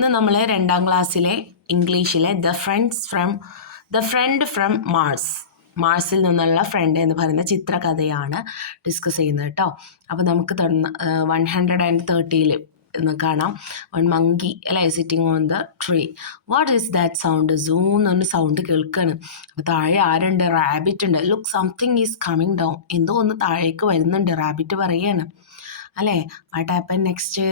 ഇന്ന് നമ്മൾ 2ാം ക്ലാസ്സിലെ ഇംഗ്ലീഷിലെ ദ ഫ്രണ്ട് ഫ്രം മാർസിൽ നിന്നുള്ള ഫ്രണ്ട് എന്ന് പറയുന്ന ചിത്രകഥയാണ് ഡിസ്കസ് ചെയ്യുന്നത് കേട്ടോ. അപ്പോൾ നമുക്ക് 130 കാണാം. വൺ മങ്കി അല്ലേ sitting on the tree. What is that sound? Zoom എന്നൊരു സൗണ്ട് കേൾക്കാണ്. അപ്പോൾ താഴെ ആരുണ്ട്? റാബിറ്റ് ഉണ്ട്. Look something is coming down. എന്തോ ഒന്ന് താഴേക്ക് വരുന്നുണ്ട്. റാബിറ്റ് പറയാണ് അല്ലേ. What happen next?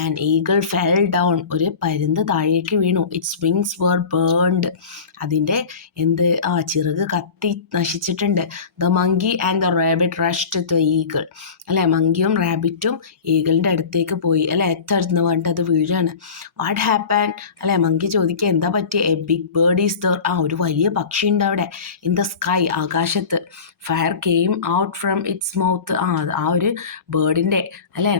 An eagle fell down. ഒരു പരുന്ത് താഴേക്ക് വീണു. Its wings were burned. അതിൻ്റെ ചിറക് കത്തി നശിച്ചിട്ടുണ്ട്. The monkey and the rabbit rushed the eagle. അല്ലേ, മങ്കിയും റാബിറ്റും ഈഗിളിൻ്റെ അടുത്തേക്ക് പോയി. അല്ലേ, എത്തടുന്ന് പറഞ്ഞിട്ട് അത് വീഴാണ്. What happen? അല്ലേ, മങ്കി ചോദിക്കുക എന്താ പറ്റിയ? A big bird is there. ഒരു വലിയ പക്ഷി ഉണ്ട് അവിടെ. ഇൻ ദ സ്കൈ, ആകാശത്ത്. Fire came out from its mouth. ആ ഒരു ബേർഡിൻ്റെ അല്ലേ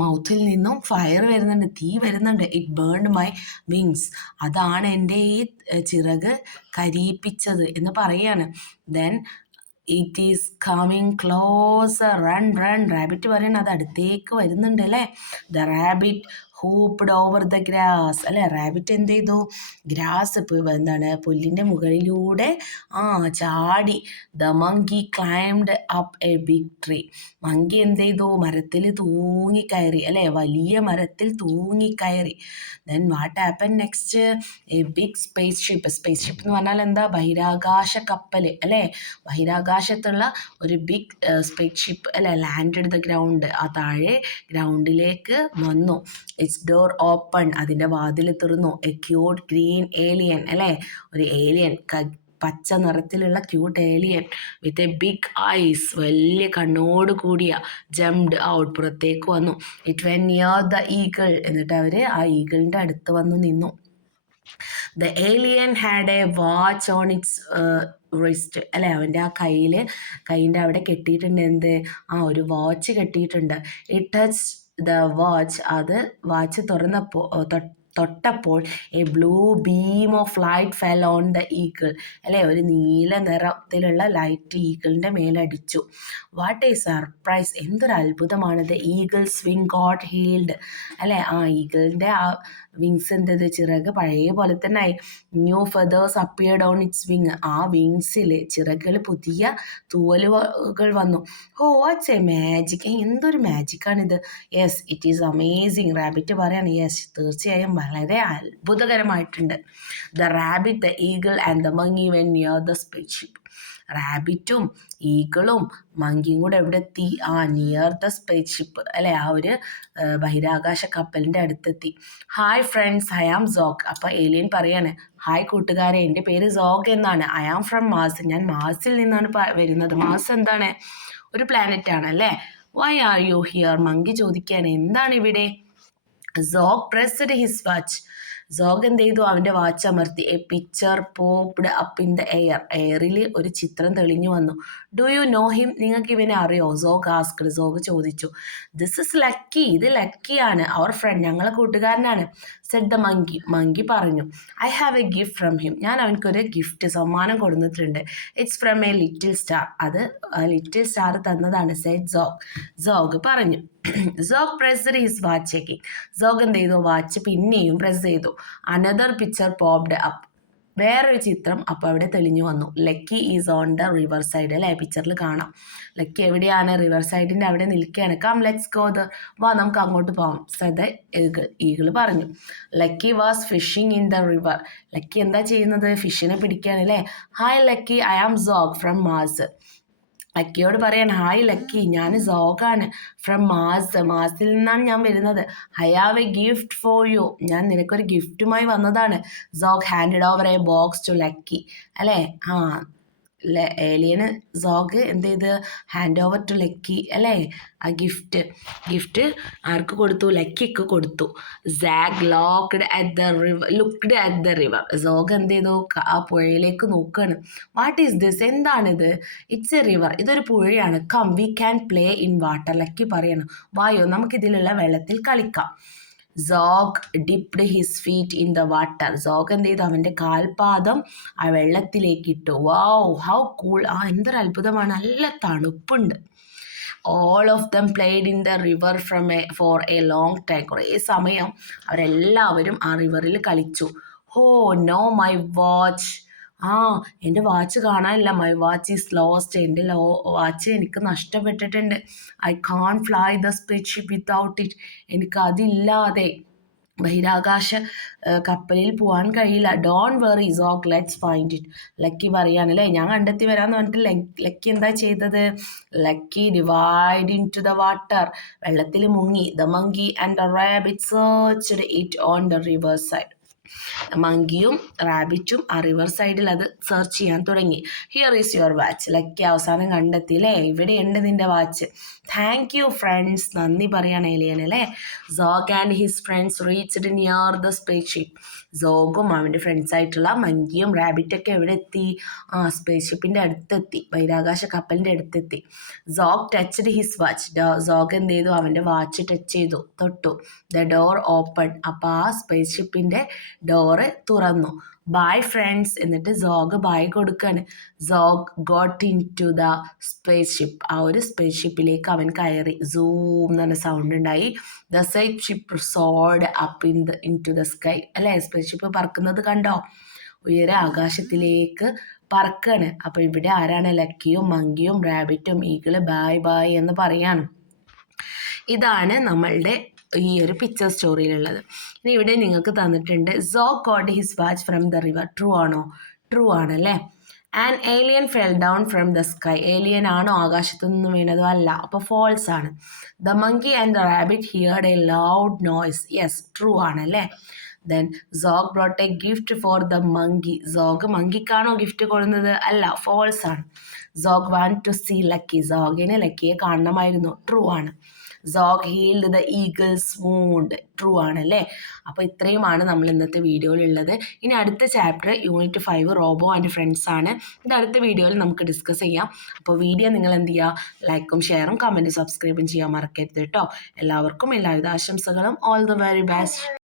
മൗത്തിൽ നിന്നും ഫയർ വരുന്നുണ്ട്, തീ വരുന്നുണ്ട്. It burned my wings. അതാണ് എൻ്റെ ഈ ചിറക് കരിയിപ്പിച്ചത് എന്ന് പറയാണ്. Then it is coming closer, run run. Rabbit പറയണം അത് അടുത്തേക്ക് വരുന്നുണ്ട് അല്ലേ. The rabbit hopped over the grass. അല്ലേ, റാബിറ്റ് എന്ത് ചെയ്തു? ഗ്രാസ് പുല്ലിൻ്റെ മുകളിലൂടെ ചാടി. The monkey climbed up a big tree. Monkey എന്ത് ചെയ്തു? മരത്തിൽ തൂങ്ങിക്കയറി. അല്ലേ, വലിയ മരത്തിൽ തൂങ്ങിക്കയറി. Then what happen next? A big space ship എന്ന് പറഞ്ഞാൽ എന്താ? ബഹിരാകാശ കപ്പൽ അല്ലേ. ബഹിരാകാശത്തുള്ള ഒരു ബിഗ് സ്പേസ് ഷിപ്പ് അല്ലേ ലാൻഡഡ് ദ ഗ്രൗണ്ട്. താഴെ ഗ്രൗണ്ടിലേക്ക് വന്നു. It's door open. അതിൻ്റെ വാതിൽ തുറന്നു. എ ക്യൂട്ട് ഗ്രീൻ ഏലിയൻ അല്ലേ, ഒരു ഏലിയൻ പച്ച നിറത്തിലുള്ള cute alien with a big eyes, വലിയ കണ്ണോട് കൂടിയ, ജംപ്ഡ് ഔട്ട്, പുറത്തേക്ക് വന്നു. It went near the eagle. എന്നിട്ട് അവർ ആ ഈഗിളിൻ്റെ അടുത്ത് വന്ന് നിന്നു. The alien had a watch on its wrist. അല്ലേ, അവൻ്റെ ആ കയ്യിൻ്റെ അവിടെ കെട്ടിയിട്ടുണ്ട് എന്ത്? ഒരു വാച്ച് കെട്ടിയിട്ടുണ്ട്. It touch the watch. അത് വാച്ച് തൊട്ടപ്പോൾ a blue beam of light fell on the eagle. അല്ലേ, ഒരു നീല നിറത്തിലുള്ള ലൈറ്റ് ഈഗിളിൻ്റെ മേലടിച്ചു. What a surprise. എന്തൊരു അത്ഭുതമാണ്. The eagle's wing got healed. അല്ലേ, ഈഗിളിൻ്റെ വിങ്സ് എന്തത്? ചിറക് പഴയ പോലെ തന്നെ ആയി. New feathers appeared on its wing. വിങ്സിൽ ചിറകുകൾ പുതിയ തൂവലുകൾ വന്നു. What's a magic. എന്തൊരു മാജിക്കാണിത്. Yes it is amazing. Rabbit പറയാണ് യെസ് തീർച്ചയായും വളരെ അത്ഭുതകരമായിട്ടുണ്ട്. The rabbit, the eagle and the monkey went near the space ship. റാബിറ്റും ഈഗിളും മങ്കിയും കൂടെ എവിടെ എത്തി? നിയർ ദ സ്പേസ് ഷിപ്പ് അല്ലേ, ഒരു ബഹിരാകാശ കപ്പലിൻ്റെ അടുത്തെത്തി. Hi friends, I am Zog. അപ്പോൾ ഏലിയൻ പറയാണ് ഹായ് കൂട്ടുകാരെ, എൻ്റെ പേര് സോഗ് എന്നാണ്. I am from Mars. ഞാൻ മാർസിൽ നിന്നാണ് വരുന്നത്. മാർസ് എന്താണ്? ഒരു പ്ലാനറ്റ് ആണ് അല്ലേ. Why are you here? Monkey ചോദിക്കുകയാണ് എന്താണ് ഇവിടെ? Zog pressed his watch. Zog എന്ത് ചെയ്തു? അവൻ്റെ വാച്ച് അമർത്തി. A picture popped up in the എയറിൽ ഒരു ചിത്രം തെളിഞ്ഞു വന്നു. Do you know him? നിങ്ങൾക്ക് ഇവനെ അറിയോ? Zog asked. സോഗ് ചോദിച്ചു. This is Lucky. ഇത് ലക്കിയാണ്. അവർ ഫ്രണ്ട്, ഞങ്ങളെ കൂട്ടുകാരനാണ്. Said the monkey. മങ്കി പറഞ്ഞു. I have a gift from him. ഞാൻ അവനക്കൊരു ഗിഫ്റ്റ് സമ്മാനം കൊടുത്തിട്ടുണ്ട്. It's from a little star. അത് ലിറ്റിൽ സ്റ്റാർ തന്നതാണ്. Said Zog. സോഗ് പറഞ്ഞു. Zog pressed his watch again. Zog എന്ത് ചെയ്തു? വാച്ച് പിന്നെയും പ്രസ് ചെയ്തു. Another picture popped up. വേറൊരു ചിത്രം അപ്പോൾ അവിടെ തെളിഞ്ഞു വന്നു. Lucky is on the river side. അല്ലേ, പിക്ചറിൽ കാണാം. ലക്കി എവിടെയാണ്? റിവർ സൈഡിൻ്റെ അവിടെ നിൽക്കുകയാണ്. Come let's go there. വാ നമുക്ക് അങ്ങോട്ട് പോകാം. സെഡ് ഈഗിൾ പറഞ്ഞു. Lucky was fishing in the river. Lucky എന്താ ചെയ്യുന്നത്? ഫിഷിനെ പിടിക്കുകയാണ് അല്ലേ. Hi Lucky, I am Zog from Mars. ലക്കിയോട് പറയാൻ ഹായ് ലക്കി, ഞാൻ സോഗാണ്. ഫ്രം മാർസിൽ നിന്നാണ് ഞാൻ വരുന്നത്. I have a gift for you. ഞാൻ നിനക്കൊരു ഗിഫ്റ്റുമായി വന്നതാണ്. Zog handed over a box to Lucky. അല്ലേ, ഏലിയന് സോഗ് എന്ത് ചെയ്ത്? ഹാൻഡ് ഓവർ ടു ലക്കി അല്ലേ. ആ ഗിഫ്റ്റ് ആർക്ക് കൊടുത്തു? ലക്കിക്ക് കൊടുത്തു. Zog looked at the river. Zog എന്ത് ചെയ്തു? ആ പുഴയിലേക്ക് നോക്കുകയാണ്. What is this? എന്താണിത്? It's a river. ഇതൊരു പുഴയാണ്. Come we can play in water. Lucky പറയണം വായോ നമുക്കിതിലുള്ള വെള്ളത്തിൽ കളിക്കാം. Zog dipped his feet in the water. Zog എന്ത് ചെയ്തു? അവൻ്റെ കാൽപാദം ആ വെള്ളത്തിലേക്ക് ഇട്ടു. Wow how cool. എന്തൊരു അത്ഭുതമാണ്, നല്ല തണുപ്പുണ്ട്. All of them played in the river for a long time. കുറേ സമയം അവരെല്ലാവരും ആ റിവറിൽ കളിച്ചു. ഹോ നോ മൈ വാച്ച്. ആ എൻ്റെ വാച്ച് കാണാനില്ല. My watch is lost. എൻ്റെ വാച്ച് എനിക്ക് നഷ്ടപ്പെട്ടിട്ടുണ്ട്. I can't fly the space ship without it. എനിക്ക് അതില്ലാതെ ബഹിരാകാശ കപ്പലിൽ പോകാൻ കഴിയില്ല. Don't worry Zog, let's find it. Lucky പറയാനല്ലേ, ഞാൻ കണ്ടെത്തി വരാമെന്ന് പറഞ്ഞിട്ട് ലക്കി എന്താ ചെയ്തത്? Lucky dived into the water. വെള്ളത്തിൽ മുങ്ങി. The monkey and the rabbit searched it on the river side. മങ്കിയും റാബിറ്റും ആ റിവർ സൈഡിൽ അത് സെർച്ച് ചെയ്യാൻ തുടങ്ങി. Here is your watch. Lucky അവസാനം കണ്ടെത്തിയില്ലേ, ഇവിടെയുണ്ട് നിന്റെ വാച്ച്. താങ്ക് യു ഫ്രണ്ട്സ്, നന്ദി പറയാണ് ഏലിയൻ അല്ലേ. Zog and his friends reached near the space ship. സോഗും അവൻ്റെ ഫ്രണ്ട്സായിട്ടുള്ള മങ്കിയും റാബിറ്റൊക്കെ എവിടെ എത്തി? ആ സ്പേസ് ഷിപ്പിൻ്റെ അടുത്തെത്തി, ബഹിരാകാശ കപ്പലിൻ്റെ അടുത്തെത്തി. Zog touched his watch. Zog എന്ത് ചെയ്തു? അവൻ്റെ വാച്ച് ടച്ച് ചെയ്തു, തൊട്ടു. The door open. അപ്പോൾ ആ സ്പേസ് ഷിപ്പിൻ്റെ ഡോറ് തുറന്നു. ബൈ ഫ്രണ്ട്സ് എന്നിട്ട് സോഗ് ബായ് കൊടുക്കാണ്. Zog got into the space ship. ആ ഒരു സ്പേസ് ഷിപ്പിലേക്ക് അവൻ കയറി. സൂം എന്ന് പറഞ്ഞ സൗണ്ട് ഉണ്ടായി. The space ship soared up into the sky. അല്ലേ, സ്പേസ് ഷിപ്പ് പറക്കുന്നത് കണ്ടോ? ഉയരെ ആകാശത്തിലേക്ക് പറക്കാണ്. അപ്പോൾ ഇവിടെ ആരാണ്? ലക്കിയും മങ്കിയും റാബിറ്റും ഈഗിള് ബായ് ബായ് എന്ന് പറയാണ്. ഇതാണ് നമ്മളുടെ ഈ ഒരു പിക്ചർ സ്റ്റോറിയിലുള്ളത്. ഇനി ഇവിടെ നിങ്ങൾക്ക് തന്നിട്ടുണ്ട് Zog got his watch from the river. True ആണോ? ട്രൂ ആണല്ലേ. An alien fell down from the sky. Alien ആണോ? ആകാശത്തു നിന്ന് വീണതോ? അല്ല, അപ്പോൾ ഫോൾസ് ആണ്. The monkey and the rabbit heard a loud noise. Yes, true ആണല്ലേ. Then Zog brought a gift for the monkey. Zog മങ്കിക്കാണോ ഗിഫ്റ്റ് കൊടുക്കുന്നത്? അല്ല, ഫോൾസ് ആണ്. Zog want to see Lucky. സോഗിന് ലക്കിയെ കാണണമായിരുന്നു. ട്രൂ ആണ്. Zog healed the eagle's wound. True ആണല്ലേ. അപ്പോൾ ഇത്രയുമാണ് നമ്മൾ ഇന്നത്തെ വീഡിയോയിലുള്ളത്. ഇനി അടുത്ത chapter unit 5 robo and friends ആണ്. ഇത് അടുത്ത വീഡിയോയിൽ നമുക്ക് ഡിസ്കസ് ചെയ്യാം. അപ്പോൾ വീഡിയോ നിങ്ങൾ എന്ത് ചെയ്യുക? ലൈക്കും ഷെയറും കമൻറ്റും സബ്സ്ക്രൈബും ചെയ്യാൻ മറക്കരുത് കേട്ടോ. എല്ലാവർക്കും എല്ലാവിധ ആശംസകളും. All the very best.